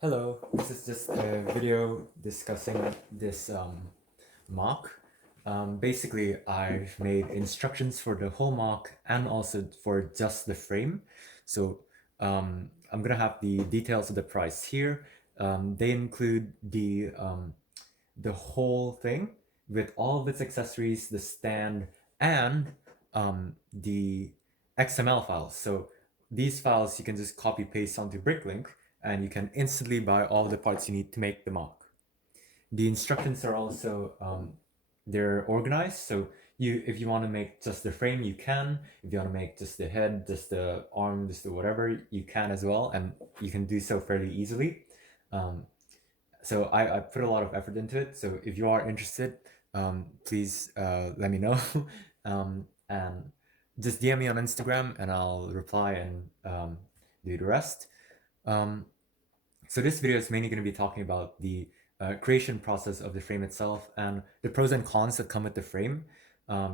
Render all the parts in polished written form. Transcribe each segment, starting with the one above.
Hello, this is just a video discussing this mock. Basically, I've made instructions for the whole mock and also for just the frame. So I'm gonna have the details of the price here. They include the whole thing with all of its accessories, the stand, and the XML files. So these files you can just copy paste onto Bricklink and you can instantly buy all the parts you need to make the mock. The instructions are also they're organized. So if you want to make just the frame, you can. If you want to make just the head, just the arm, just the whatever, you can as well, and you can do so fairly easily. Um, so I put a lot of effort into it. So if you are interested, please let me know. And just DM me on Instagram and I'll reply and do the rest. Um, so this video is mainly going to be talking about the creation process of the frame itself and the pros and cons that come with the frame,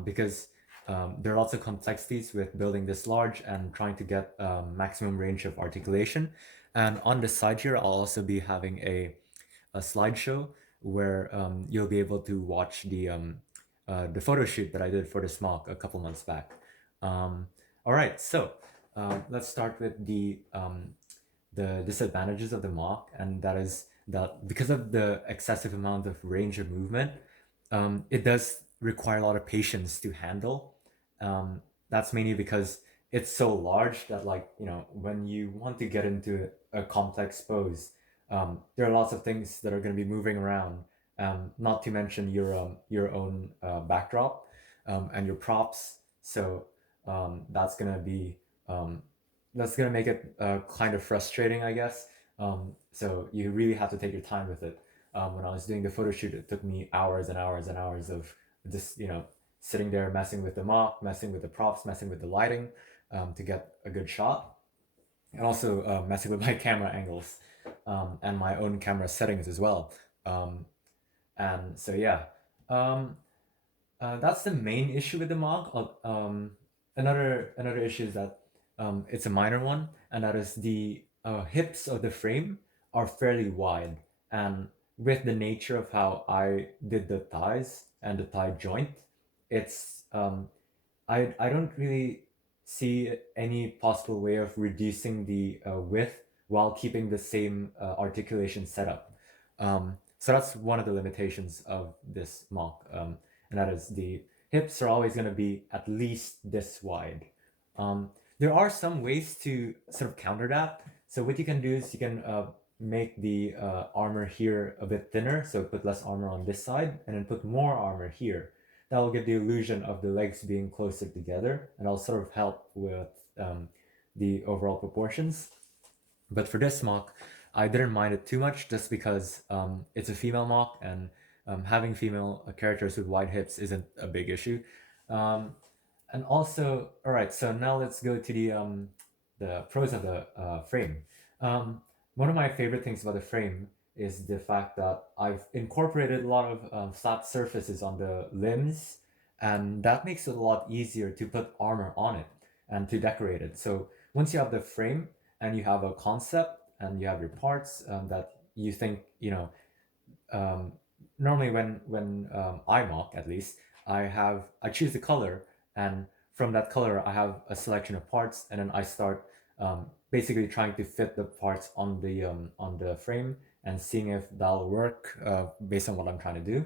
because there are lots of complexities with building this large and trying to get maximum range of articulation. And on the side here, I'll also be having a slideshow where you'll be able to watch the photo shoot that I did for this mock a couple months back. All right, so let's start with the disadvantages of the mock, and that is that because of the excessive amount of range of movement, it does require a lot of patience to handle. That's mainly because it's so large that, like, when you want to get into a complex pose, there are lots of things that are going to be moving around, not to mention your own backdrop and your props. So that's going to be that's gonna make it kind of frustrating, I guess. So you really have to take your time with it. When I was doing the photo shoot, it took me hours and hours and hours of just sitting there messing with the mock, messing with the props, messing with the lighting to get a good shot, and also messing with my camera angles and my own camera settings as well. And so yeah, um, that's the main issue with the mock. Another issue is that it's a minor one, and that is the hips of the frame are fairly wide. And with the nature of how I did the thighs and the thigh joint, it's I don't really see any possible way of reducing the width while keeping the same articulation setup. So that's one of the limitations of this mock, and that is the hips are always going to be at least this wide. There are some ways to sort of counter that. So what you can do is you can make the armor here a bit thinner, so put less armor on this side, and then put more armor here. That will give the illusion of the legs being closer together, and that'll sort of help with the overall proportions. But for this mock, I didn't mind it too much just because it's a female mock, and having female characters with wide hips isn't a big issue. And also, all right, so now let's go to the pros of the frame. One of my favorite things about the frame is the fact that I've incorporated a lot of flat surfaces on the limbs, and that makes it a lot easier to put armor on it and to decorate it. So once you have the frame and you have a concept and you have your parts that you think, um, normally when I mock, at least, I choose the color, and from that color I have a selection of parts, and then I start basically trying to fit the parts on the frame and seeing if that'll work based on what I'm trying to do.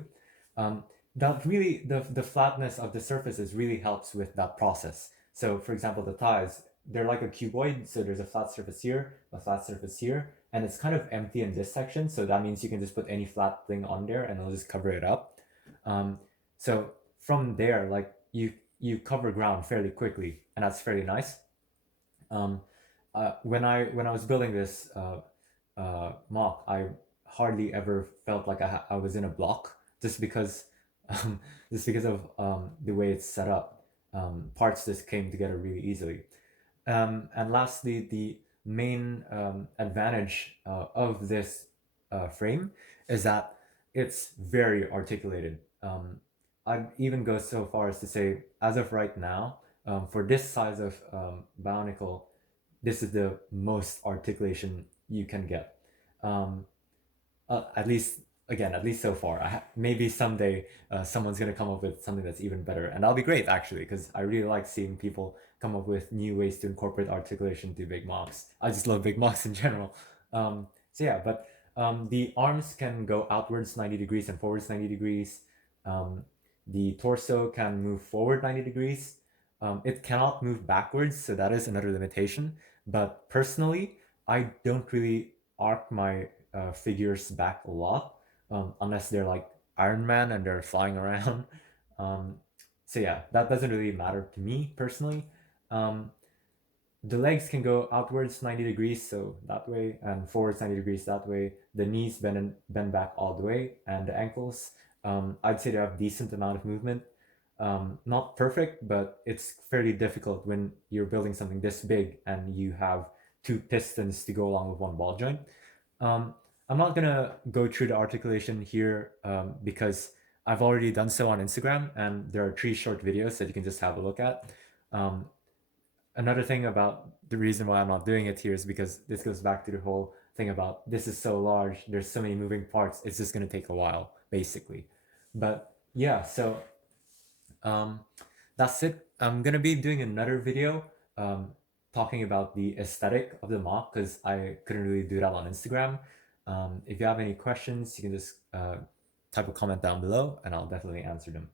Um, that really the flatness of the surfaces really helps with that process. So for example, the thighs, they're like a cuboid, so there's a flat surface here, a flat surface here, and it's kind of empty in this section, so that means you can just put any flat thing on there and it'll just cover it up. So from there, like, you cover ground fairly quickly, and that's fairly nice. When I was building this mock, I hardly ever felt like I was in a block, just because um, just because of the way it's set up. Parts just came together really easily. And lastly, the main advantage of this frame is that it's very articulated. I'd even go so far as to say, as of right now, for this size of Bionicle, this is the most articulation you can get. Um, at least at least so far. Maybe someday someone's gonna come up with something that's even better, and that'll be great actually, because I really like seeing people come up with new ways to incorporate articulation to big mocks. I just love big mocks in general. So yeah, but the arms can go outwards 90 degrees and forwards 90 degrees. Um, the torso can move forward 90 degrees. It cannot move backwards, so that is another limitation. But personally, I don't really arc my figures back a lot, unless they're like Iron Man and they're flying around. Um, so yeah, that doesn't really matter to me personally. Um, the legs can go outwards 90 degrees, so that way, and forwards 90 degrees that way. The knees bend back all the way, and the ankles, I'd say they have decent amount of movement. Not perfect, but it's fairly difficult when you're building something this big and you have two pistons to go along with one ball joint. Um, I'm not gonna go through the articulation here because I've already done so on Instagram, and there are 3 short videos that you can just have a look at. Um, Another thing about the reason why I'm not doing it here is because this goes back to the whole thing about this is so large, there's so many moving parts, it's just gonna take a while, basically. But yeah, so um, that's it. I'm gonna be doing another video talking about the aesthetic of the mock because I couldn't really do that on Instagram. If you have any questions, you can just type a comment down below and I'll definitely answer them.